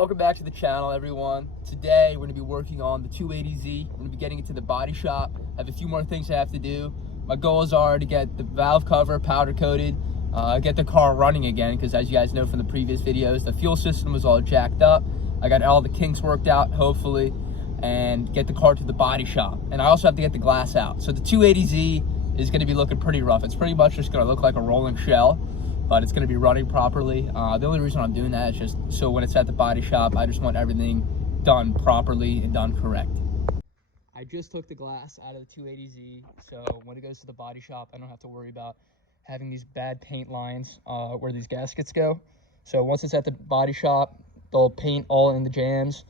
Welcome back to the channel, everyone. Today we're going to be working on the 280Z. We're going to be getting it to the body shop. I have a few more things I have to do. My goals are to get the valve cover powder coated, get the car running again, because as you guys know from the previous videos, the fuel system was all jacked up. I got all the kinks worked out, hopefully, and get the car to the body shop. And I also have to get the glass out. So the 280Z is going to be looking pretty rough. It's pretty much just going to look like a rolling shell, but it's going to be running properly. The only reason I'm doing that is just so when it's at the body shop, I just want everything done properly and done correct. I just took the glass out of the 280Z, so when it goes to the body shop, I don't have to worry about having these bad paint lines where these gaskets go. So once it's at the body shop, they'll paint all in the jams,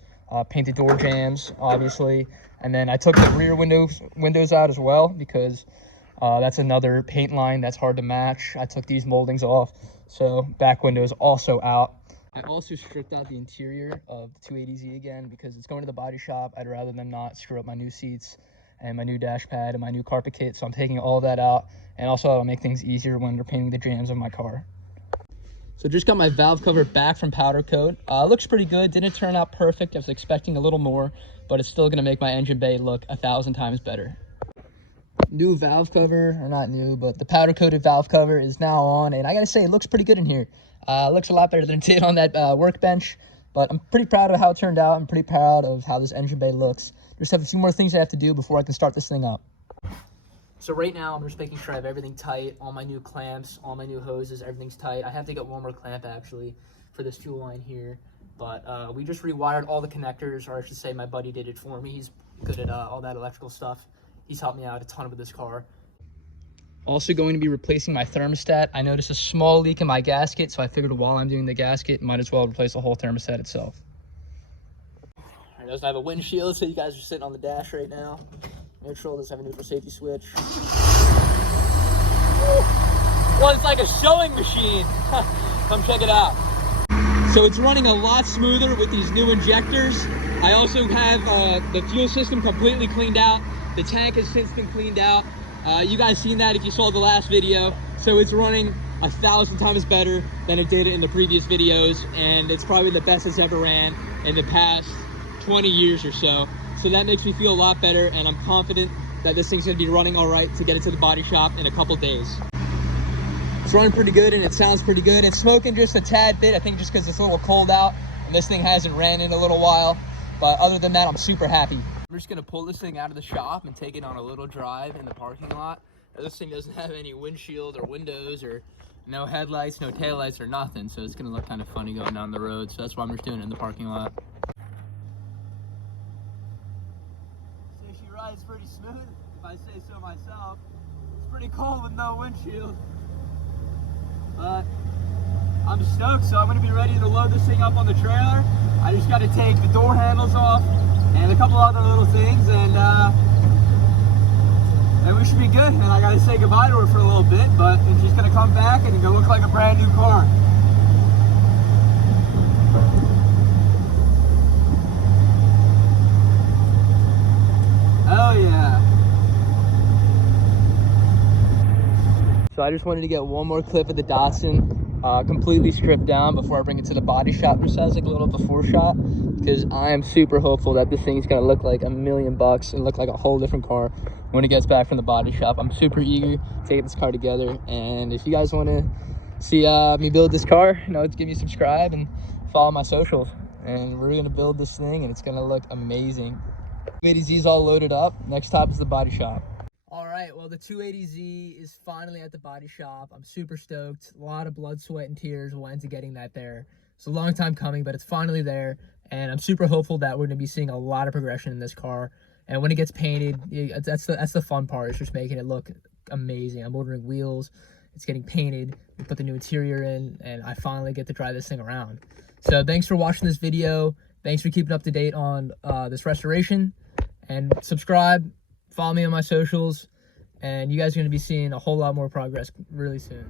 paint the door jams, obviously. And then I took the rear windows out as well, because that's another paint line that's hard to match. I took these moldings off, so back windows also out. I also stripped out the interior of the 280Z again because it's going to the body shop. I'd rather them not screw up my new seats and my new dash pad and my new carpet kit, so I'm taking all that out. And also it'll make things easier when they're painting the jams of my car. So just got my valve cover back from powder coat. Looks pretty good. Didn't turn out perfect. I was expecting a little more, but it's still gonna make my engine bay look 1,000 times better. New valve cover, or not new, but the powder coated valve cover is now on, and I gotta say it looks pretty good in here. Looks a lot better than it did on that workbench, but I'm pretty proud of how it turned out. I'm pretty proud of how this engine bay looks. Just have a few more things I have to do before I can start this thing up. So right now I'm just making sure I have everything tight, all my new clamps, all my new hoses, everything's tight. I have to get one more clamp actually for this fuel line here, but we just rewired all the connectors, or I should say my buddy did it for me. He's good at all that electrical stuff. He's helped me out a ton with this car. Also going to be replacing my thermostat. I noticed a small leak in my gasket, so I figured while I'm doing the gasket, might as well replace the whole thermostat itself. All right, doesn't have a windshield, so you guys are sitting on the dash right now. Neutral doesn't have a neutral safety switch. Well, it's like a sewing machine. Come check it out. So it's running a lot smoother with these new injectors. I also have the fuel system completely cleaned out. The tank has since been cleaned out. You guys seen that if you saw the last video. So it's running 1,000 times better than it did in the previous videos, and it's probably the best it's ever ran in the past 20 years or so. So that makes me feel a lot better, and I'm confident that this thing's gonna be running all right to get it to the body shop in a couple days. It's running pretty good and it sounds pretty good. It's smoking just a tad bit, I think just because it's a little cold out and this thing hasn't ran in a little while. But other than that, I'm super happy. I'm just gonna pull this thing out of the shop and take it on a little drive in the parking lot. This thing doesn't have any windshield or windows or no headlights, no taillights or nothing. So it's gonna look kind of funny going down the road. So that's why I'm just doing it in the parking lot. Say she rides pretty smooth, if I say so myself. It's pretty cold with no windshield. But I'm stoked, so I'm gonna be ready to load this thing up on the trailer. I just gotta take the door handles off and a couple other little things, and we should be good. And I gotta say goodbye to her for a little bit, but then she's gonna come back and it's gonna look like a brand new car. Oh yeah. So I just wanted to get one more clip of the Datsun completely stripped down before I bring it to the body shop, just as like a little before shot, because I am super hopeful that this thing's gonna look like $1,000,000 and look like a whole different car when it gets back from the body shop. I'm super eager to get this car together, and if you guys want to see me build this car, you know, give me a subscribe and follow my socials, and we're gonna build this thing and it's gonna look amazing. 280Z is all loaded up. Next stop is the body shop. All right, well, the 280Z is finally at the body shop. I'm super stoked. A lot of blood, sweat, and tears went into getting that there. It's a long time coming, but it's finally there, and I'm super hopeful that we're gonna be seeing a lot of progression in this car. And when it gets painted, that's the fun part. It's just making it look amazing. I'm ordering wheels. It's getting painted. We put the new interior in, and I finally get to drive this thing around. So thanks for watching this video. Thanks for keeping up to date on this restoration. And subscribe, follow me on my socials, and you guys are going to be seeing a whole lot more progress really soon.